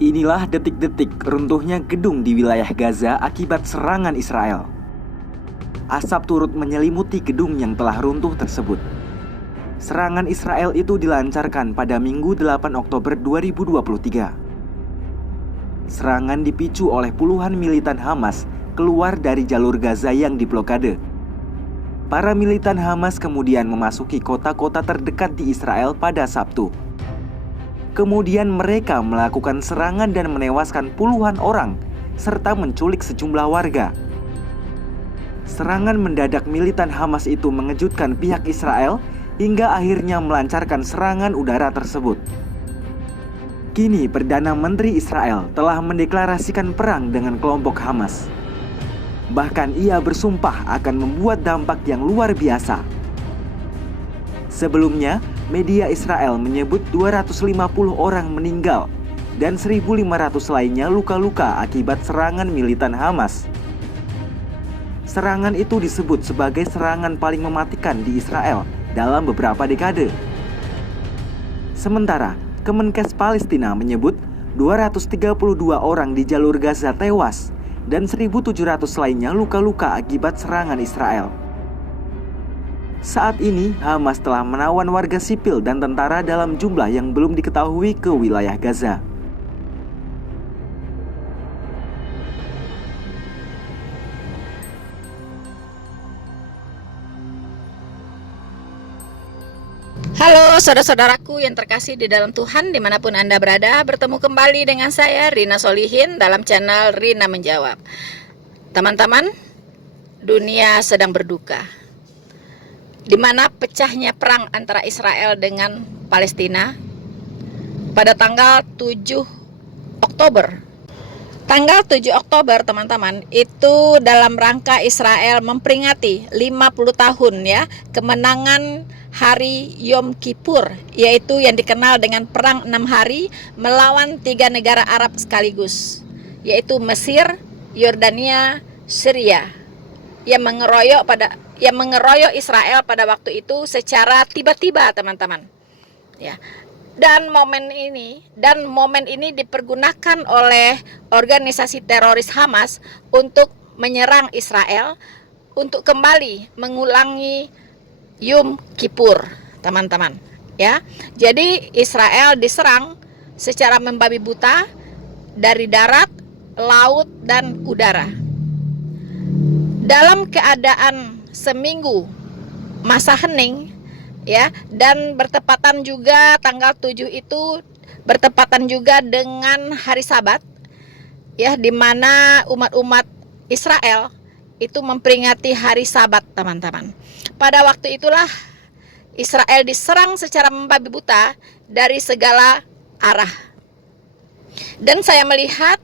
Inilah detik-detik runtuhnya gedung di wilayah Gaza akibat serangan Israel. Asap turut menyelimuti gedung yang telah runtuh tersebut. Serangan Israel itu dilancarkan pada Minggu 8 Oktober 2023. Serangan dipicu oleh puluhan militan Hamas keluar dari jalur Gaza yang diblokade. Para militan Hamas kemudian memasuki kota-kota terdekat di Israel pada Sabtu. Kemudian mereka melakukan serangan dan menewaskan puluhan orang serta menculik sejumlah warga. Serangan mendadak militan Hamas itu mengejutkan pihak Israel hingga akhirnya melancarkan serangan udara tersebut. Kini Perdana Menteri Israel telah mendeklarasikan perang dengan kelompok Hamas. Bahkan ia bersumpah akan membuat dampak yang luar biasa. Sebelumnya, media Israel menyebut 250 orang meninggal dan 1.500 lainnya luka-luka akibat serangan militan Hamas. Serangan itu disebut sebagai serangan paling mematikan di Israel dalam beberapa dekade. Sementara, Kemenkes Palestina menyebut 232 orang di jalur Gaza tewas dan 1.700 lainnya luka-luka akibat serangan Israel. Saat ini, Hamas telah menawan warga sipil dan tentara dalam jumlah yang belum diketahui ke wilayah Gaza. Halo saudara-saudaraku yang terkasih di dalam Tuhan dimanapun Anda berada, bertemu kembali dengan saya Rina Solihin dalam channel Rina Menjawab. Teman-teman, dunia sedang berduka di mana pecahnya perang antara Israel dengan Palestina pada tanggal 7 Oktober. Tanggal 7 Oktober teman-teman, itu dalam rangka Israel memperingati 50 tahun ya kemenangan hari Yom Kippur, yaitu yang dikenal dengan perang 6 hari melawan 3 negara Arab sekaligus, yaitu Mesir, Yordania, Syria, yang mengeroyok Israel pada waktu itu secara tiba-tiba teman-teman ya. Dan momen ini dipergunakan oleh organisasi teroris Hamas untuk menyerang Israel untuk kembali mengulangi Yom Kippur, teman-teman. Ya, jadi Israel diserang secara membabi buta dari darat, laut, dan udara. Dalam keadaan seminggu masa hening, ya, dan bertepatan juga tanggal 7 itu bertepatan juga dengan hari Sabat, ya, di mana umat-umat Israel itu memperingati hari Sabat, teman-teman. Pada waktu itulah Israel diserang secara membabi buta dari segala arah. Dan saya melihat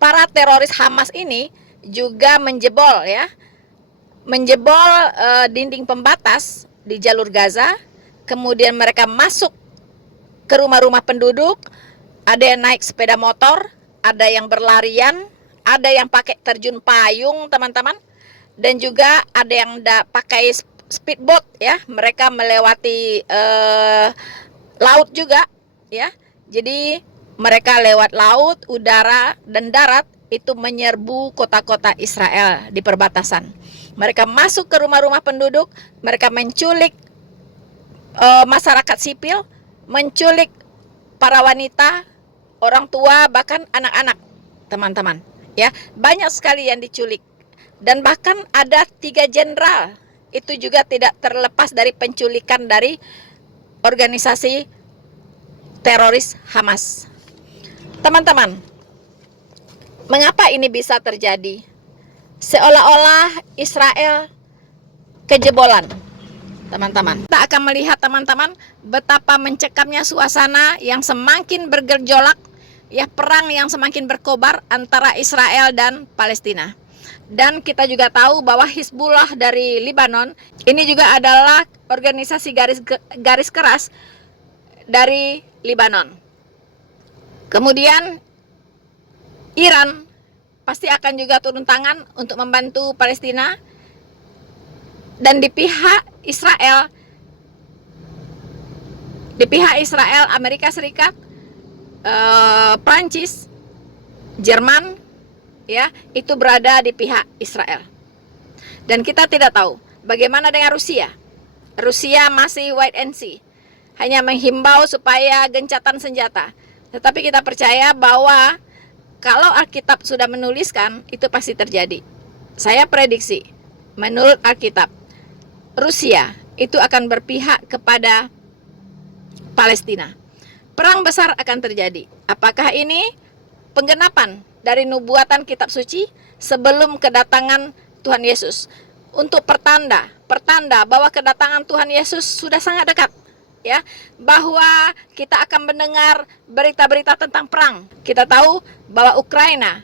para teroris Hamas ini juga menjebol dinding pembatas di jalur Gaza. Kemudian mereka masuk ke rumah-rumah penduduk. Ada yang naik sepeda motor, ada yang berlarian, ada yang pakai terjun payung, teman-teman. Dan juga ada yang pakai speedboat ya, mereka melewati laut juga ya. Jadi mereka lewat laut, udara, dan darat itu menyerbu kota-kota Israel di perbatasan. Mereka masuk ke rumah-rumah penduduk, mereka menculik masyarakat sipil, menculik para wanita, orang tua, bahkan anak-anak, teman-teman ya. Banyak sekali yang diculik. Dan bahkan ada 3 jenderal itu juga tidak terlepas dari penculikan dari organisasi teroris Hamas. Teman-teman, mengapa ini bisa terjadi? Seolah-olah Israel kejebolan, teman-teman. Kita akan melihat teman-teman betapa mencekamnya suasana yang semakin bergejolak ya, perang yang semakin berkobar antara Israel dan Palestina. Dan kita juga tahu bahwa Hizbullah dari Lebanon ini juga adalah organisasi garis keras dari Lebanon. Kemudian Iran pasti akan juga turun tangan untuk membantu Palestina. Dan di pihak Israel Amerika Serikat Prancis, Jerman, ya, itu berada di pihak Israel. Dan kita tidak tahu bagaimana dengan Rusia. Rusia masih wait and see, hanya menghimbau supaya gencatan senjata. Tetapi kita percaya bahwa kalau Alkitab sudah menuliskan, itu pasti terjadi. Saya prediksi, menurut Alkitab, Rusia itu akan berpihak kepada Palestina. Perang besar akan terjadi. Apakah ini penggenapan dari nubuatan kitab suci sebelum kedatangan Tuhan Yesus? Untuk pertanda bahwa kedatangan Tuhan Yesus sudah sangat dekat, ya, bahwa kita akan mendengar berita-berita tentang perang. Kita tahu bahwa Ukraina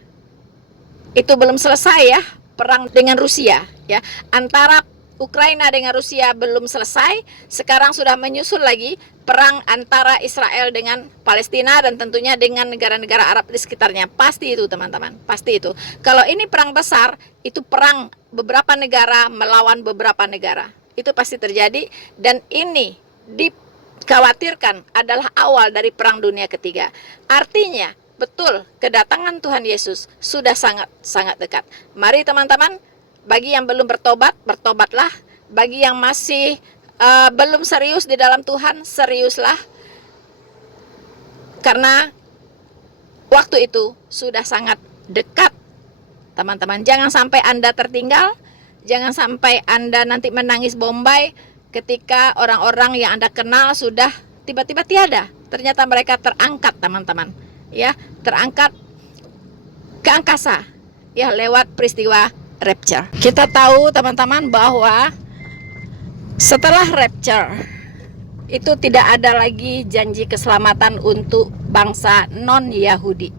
itu belum selesai, ya, perang dengan Rusia, ya. Antara Ukraina dengan Rusia belum selesai, sekarang sudah menyusul lagi perang antara Israel dengan Palestina dan tentunya dengan negara-negara Arab di sekitarnya. Pasti itu, teman-teman, pasti itu. Kalau ini perang besar, itu perang beberapa negara melawan beberapa negara. Itu pasti terjadi, dan ini dikhawatirkan adalah awal dari perang dunia ketiga. Artinya, betul, kedatangan Tuhan Yesus sudah sangat dekat. Mari teman-teman, bagi yang belum bertobat, bertobatlah. Bagi yang masih belum serius di dalam Tuhan, seriuslah. Karena waktu itu sudah sangat dekat, teman-teman. Jangan sampai Anda tertinggal, jangan sampai Anda nanti menangis bombay ketika orang-orang yang Anda kenal sudah tiba-tiba tiada. Ternyata mereka terangkat, teman-teman. Ya, terangkat ke angkasa, ya, lewat peristiwa rapture. Kita tahu, teman-teman, bahwa setelah rapture itu tidak ada lagi janji keselamatan untuk bangsa non-Yahudi.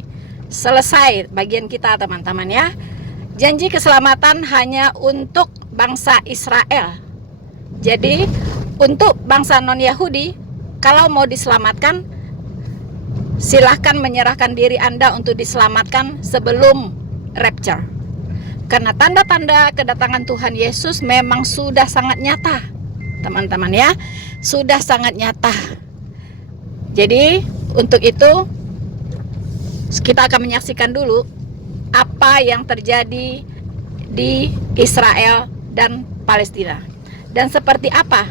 Selesai bagian kita, teman-teman, ya. Janji keselamatan hanya untuk bangsa Israel. Jadi untuk bangsa non-Yahudi, kalau mau diselamatkan, silahkan menyerahkan diri Anda untuk diselamatkan sebelum rapture. Karena tanda-tanda kedatangan Tuhan Yesus memang sudah sangat nyata, teman-teman, ya. Sudah sangat nyata. Jadi untuk itu kita akan menyaksikan dulu apa yang terjadi di Israel dan Palestina. Dan seperti apa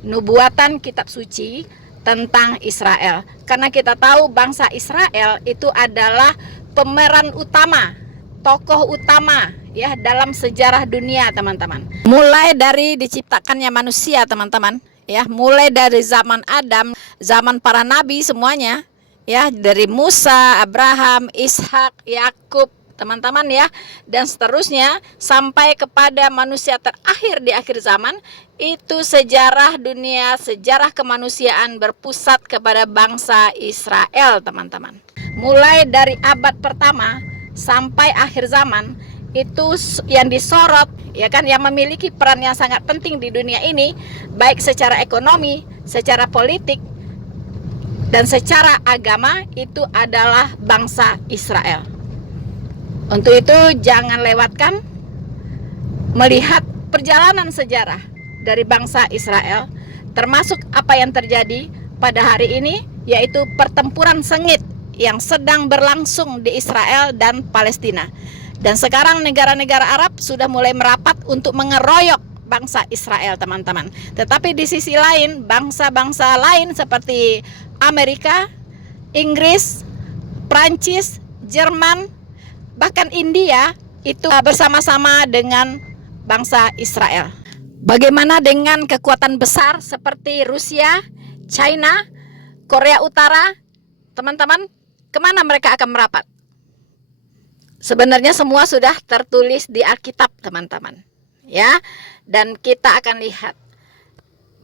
nubuatan kitab suci tentang Israel. Karena kita tahu bangsa Israel itu adalah pemeran utama, tokoh utama, ya, dalam sejarah dunia, teman-teman. Mulai dari diciptakannya manusia, teman-teman, ya, mulai dari zaman Adam, zaman para nabi semuanya, ya, dari Musa, Abraham, Ishak, Yakub, teman-teman, ya, dan seterusnya sampai kepada manusia terakhir di akhir zaman. Itu sejarah dunia, sejarah kemanusiaan berpusat kepada bangsa Israel, teman-teman. Mulai dari abad pertama sampai akhir zaman, itu yang disorot, ya kan, yang memiliki peran yang sangat penting di dunia ini, baik secara ekonomi, secara politik, dan secara agama, itu adalah bangsa Israel. Untuk itu jangan lewatkan melihat perjalanan sejarah dari bangsa Israel, termasuk apa yang terjadi pada hari ini, yaitu pertempuran sengit yang sedang berlangsung di Israel dan Palestina. Dan sekarang negara-negara Arab sudah mulai merapat untuk mengeroyok bangsa Israel, teman-teman. Tetapi di sisi lain, bangsa-bangsa lain seperti Amerika, Inggris, Prancis, Jerman, bahkan India itu bersama-sama dengan bangsa Israel. Bagaimana dengan kekuatan besar seperti Rusia, China, Korea Utara, teman-teman? Kemana mereka akan merapat? Sebenarnya semua sudah tertulis di Alkitab, teman-teman, ya. Dan kita akan lihat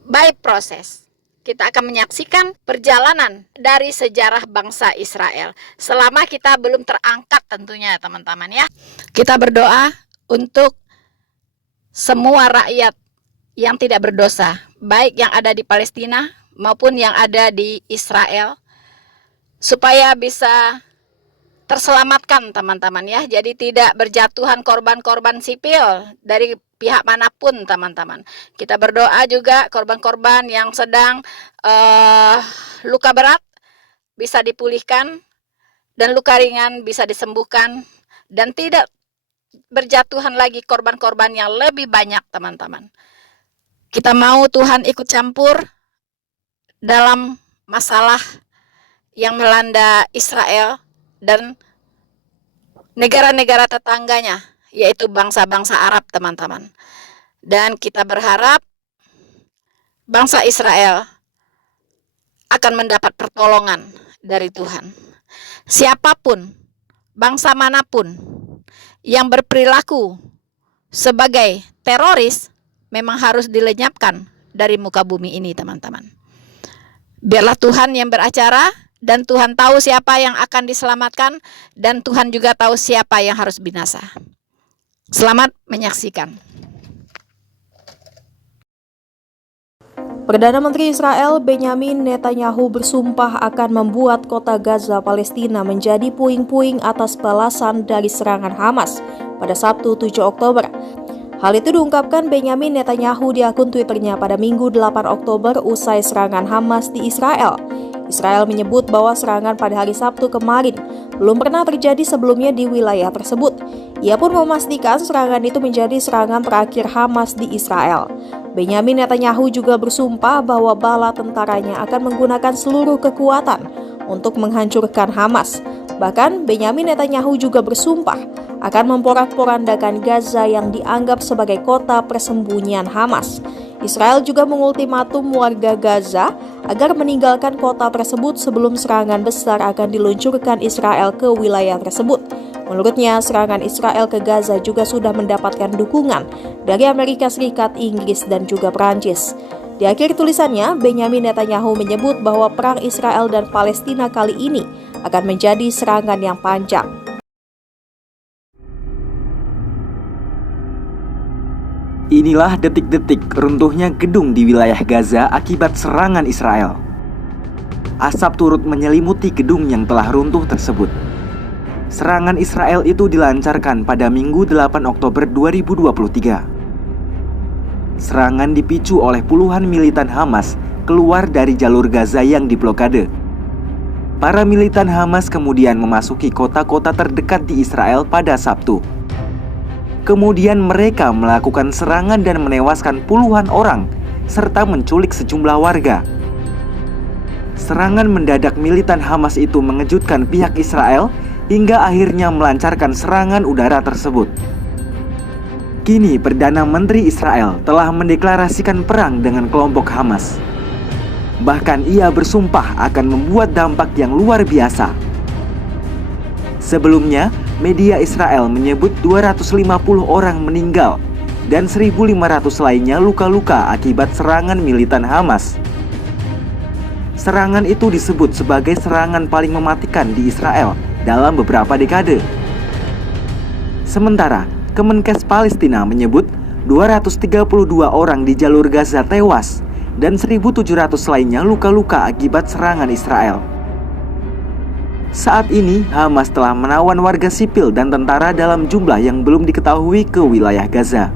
by proses. Kita akan menyaksikan perjalanan dari sejarah bangsa Israel selama kita belum terangkat, tentunya, teman-teman, ya. Kita berdoa untuk semua rakyat yang tidak berdosa, baik yang ada di Palestina maupun yang ada di Israel, supaya bisa terselamatkan, teman-teman, ya. Jadi tidak berjatuhan korban-korban sipil dari pihak manapun, teman-teman. Kita berdoa juga korban-korban yang sedang luka berat, bisa dipulihkan, dan luka ringan bisa disembuhkan, dan tidak berjatuhan lagi korban-korban yang lebih banyak, teman-teman. Kita mau Tuhan ikut campur dalam masalah yang melanda Israel dan negara-negara tetangganya, yaitu bangsa-bangsa Arab, teman-teman. Dan kita berharap bangsa Israel akan mendapat pertolongan dari Tuhan. Siapapun, bangsa manapun yang berperilaku sebagai teroris memang harus dilenyapkan dari muka bumi ini, teman-teman. Biarlah Tuhan yang beracara, dan Tuhan tahu siapa yang akan diselamatkan, dan Tuhan juga tahu siapa yang harus binasa. Selamat menyaksikan. Perdana Menteri Israel Benyamin Netanyahu bersumpah akan membuat kota Gaza, Palestina menjadi puing-puing atas balasan dari serangan Hamas pada Sabtu 7 Oktober. Hal itu diungkapkan Benyamin Netanyahu di akun Twitternya pada Minggu 8 Oktober usai serangan Hamas di Israel. Israel menyebut bahwa serangan pada hari Sabtu kemarin belum pernah terjadi sebelumnya di wilayah tersebut. Ia pun memastikan serangan itu menjadi serangan terakhir Hamas di Israel. Benyamin Netanyahu juga bersumpah bahwa bala tentaranya akan menggunakan seluruh kekuatan untuk menghancurkan Hamas. Bahkan Benyamin Netanyahu juga bersumpah akan memporak-porandakan Gaza yang dianggap sebagai kota persembunyian Hamas. Israel juga mengultimatum warga Gaza agar meninggalkan kota tersebut sebelum serangan besar akan diluncurkan Israel ke wilayah tersebut. Menurutnya, serangan Israel ke Gaza juga sudah mendapatkan dukungan dari Amerika Serikat, Inggris, dan juga Perancis. Di akhir tulisannya, Benyamin Netanyahu menyebut bahwa perang Israel dan Palestina kali ini akan menjadi serangan yang panjang. Inilah detik-detik runtuhnya gedung di wilayah Gaza akibat serangan Israel. Asap turut menyelimuti gedung yang telah runtuh tersebut. Serangan Israel itu dilancarkan pada Minggu 8 Oktober 2023. Serangan dipicu oleh puluhan militan Hamas keluar dari jalur Gaza yang diblokade. Para militan Hamas kemudian memasuki kota-kota terdekat di Israel pada Sabtu. Kemudian mereka melakukan serangan dan menewaskan puluhan orang serta menculik sejumlah warga. Serangan mendadak militan Hamas itu mengejutkan pihak Israel hingga akhirnya melancarkan serangan udara tersebut. Kini Perdana Menteri Israel telah mendeklarasikan perang dengan kelompok Hamas. Bahkan ia bersumpah akan membuat dampak yang luar biasa. Sebelumnya, media Israel menyebut 250 orang meninggal dan 1.500 lainnya luka-luka akibat serangan militan Hamas. Serangan itu disebut sebagai serangan paling mematikan di Israel dalam beberapa dekade. Sementara, Kemenkes Palestina menyebut 232 orang di jalur Gaza tewas dan 1.700 lainnya luka-luka akibat serangan Israel. Saat ini, Hamas telah menawan warga sipil dan tentara dalam jumlah yang belum diketahui ke wilayah Gaza.